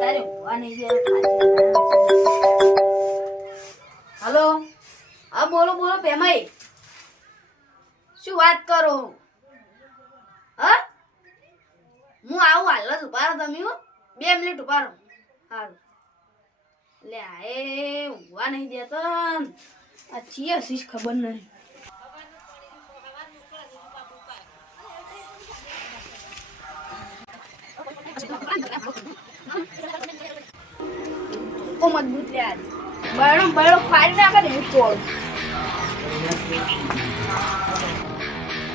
તારે ઊંઘવા નહીં દે. હલો, હા બોલો બોલો પેમાઈ, શું વાત કરો? હા, હું આવું હાલ જ ઉભા રહો તમે. હો 2 મિનિટ ઉભા રહો. સારું. લે આ એ ઊંઘવા નહીં દેતા. આ છીએ હશીશ ખબર નહીં. ઓ મજબૂત લે આજ બળો ફાડી નાખે ને ચોળ.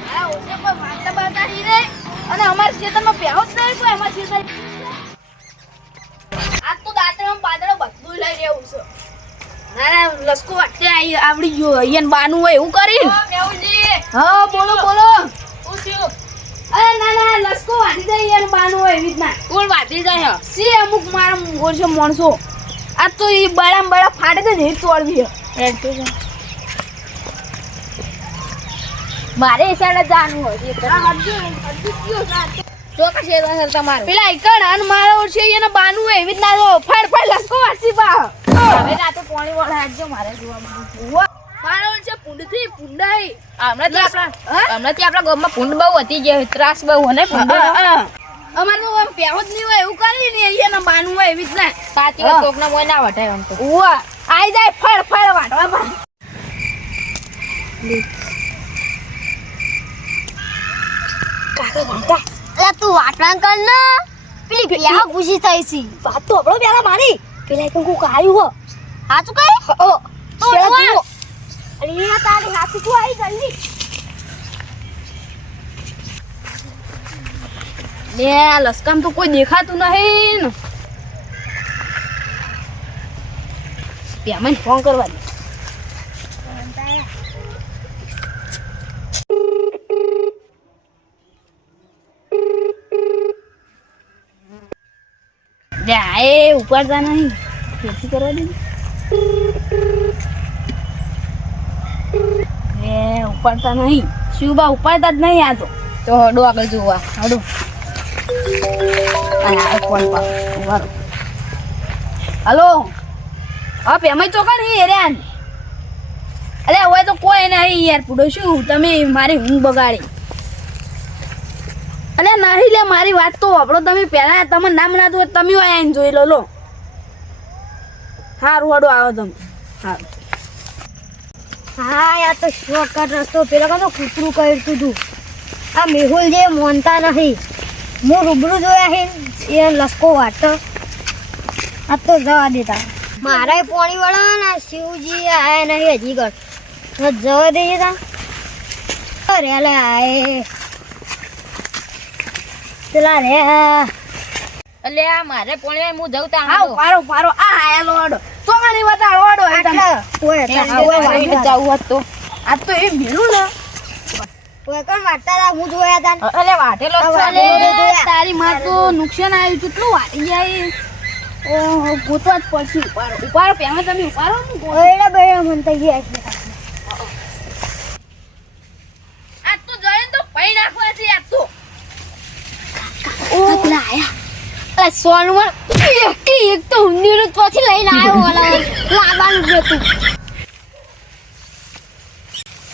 હા ઓછે કોઈ વાંચતા બાતા નહીં રે. અને અમારા ખેતરમાં પહેવો જ નહીં કોઈ. અમારા ખેતર આજ તો દાંતરામાં પાદળો બધું લઈ રહેવું છે. ના ના લસકો વાટતે આવડી ગયો. અહીંયા બાનું હોય એવું કરીને. હા બોલો બોલો. અરે ના ના લસકો વાટી જાય યાર બાનું હોય એવી રીતના. કોણ વાટી જાય? સી અમુક મારા ઓછો માણસો. આ તો એ બડા ફાટે છે ને તોડવી. મારે એ સાઈડ જવાનું હોય. ચોક્કસ તમારે પેલા એકણ અને મારો છે એને બાનું હોય એવી રીતના તો ફાડ લસકો વાસી બા. હવે રાતે પાણી વાળા હાજજો મારે જોવા. મારો છે પુંડથી પુંડાઈ. હમણાંથી આપણા ગામમાં પુંડ બહુ હતી ગયા. ત્રાસ બહુ ને પુંડ. અમાર તો પેવો જ નહીં હોય એવું કરી ને એને બાનું હોય એવી રીતના. સાચી વાત. કોકના મોય ના વટાય આમ તો. ઓવા આઈ જાય ફળ વાટવા બા. કાકા અલા તું વાટણ કર ને. પેલી પેલા ખુશી થઈ છે. વાત તો આપણો પેલા મારી. પેલા એક કોક આવ્યું હો. હાચું કઈ? ઓ તો અરે તારી હાથી તું આવી જલ્દી. લે લસકામ તો કોઈ દેખાતું નહીં ને. પેમેન્ટ ફોન કરવા દે. એ ઉપાડતા નહીં. ખેતી કરવા દે. ઉપાડતા નહીં. શું બા ઉપાડતા જ નહીં. આ તો હડો આગળ જોવા હડો. હલો હા પેમાઈ ચોકડ હેરાન. અરે હવે તો કોઈ નહીં યાર. પૂડો શું તમે મારી ઊંઘ બગાડી. અરે નહીં લે મારી વાત તો આપણો તમે પહેલા તમે નામ ના દો તમે આવીને જોઈ લો. સારું હડો આવો તમે. સારું. હા યાર તો શોર્ટકટ રસ્તો પેલો તો કૂતરું કર્યું તું. આ મેહુલ જે માનતા નહીં. હું રૂબરૂ જોયા છે એ લસકો વાટતો. આ તો જવા દેતા. મારા પાણી વાળા ને શિવજી આયા નહીં હજી ઘર જવા દઈએ તા. અરે લે આય ચલા રે. એટલે આ મારે પોણે હું જઉં તા. હા પારો આ આયેલો હડો. ચોકડી બતાડો હડો. ઓય જાવું તો આ તો એ ભીલું ને. ઓય કોણ વાટતા હતા? હું જોયા તા. અરે વાટેલો તારી માં તો નુકસાન આવ્યું. કેટલું વાટી જાય. ઓહો ગોતવા જ પડશે. ઉપાડો પેલા તમે ઉપાડો ને. ઓયડા બેડા મન થઈ ગયા છે. આ તો જઈને તો પૈ નાખવા છે. આ તો ઓ લાયા. અરે સોનું એક તો ઊંડીનું ત્યાંથી લઈને આવ્યો. ઓલા લાબાનું હતું.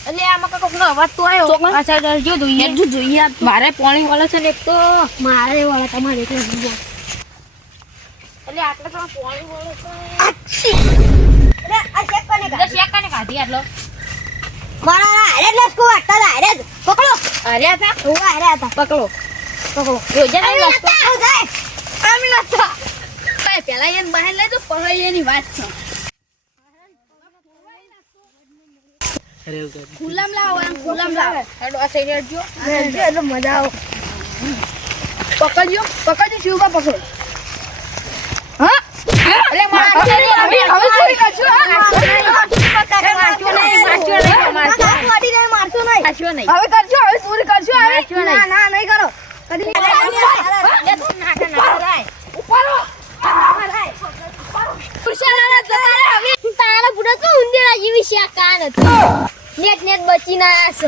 એટલે આમાં કોક નો અવાજ તો આવ્યો. અચ્છા જો જોઈએ. મારે પાણી વાળો છે ને એક તો. મારે વાળા તમારે એટલે બીજા. એટલે આટલે તો પાણી વાળો છે. અરે આ શેક કોને કાઢી? શેક કાને કાઢી આટલો? મારા હારે જ લસકો વાટતા હતા. હારે જ પકડો. અરે હતા હું હારે હતા. પકડો. યોજના નહીં લસકો. આમ લસકો. પેલા એને બહાર લઈ તો પકડી એની વાત છે. ખુલ્લામ લાવો ખુલ્લામ લાવો. હેડો આ સાઈડ હેડજો. એટલે મજા આવે. પકડજો શિવબા પકડો. હા અરે મારજો નહીં. હવે ચોરી કરજો. હવે કરજો. હવે ચોરી કરજો. ના નહીં કરો. તારા બુડા તો ઉંદેડા જેવી શાકા નથી. નેટ બચી ના આસ.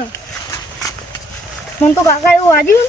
મને તો કાકા એવું વાગ્યું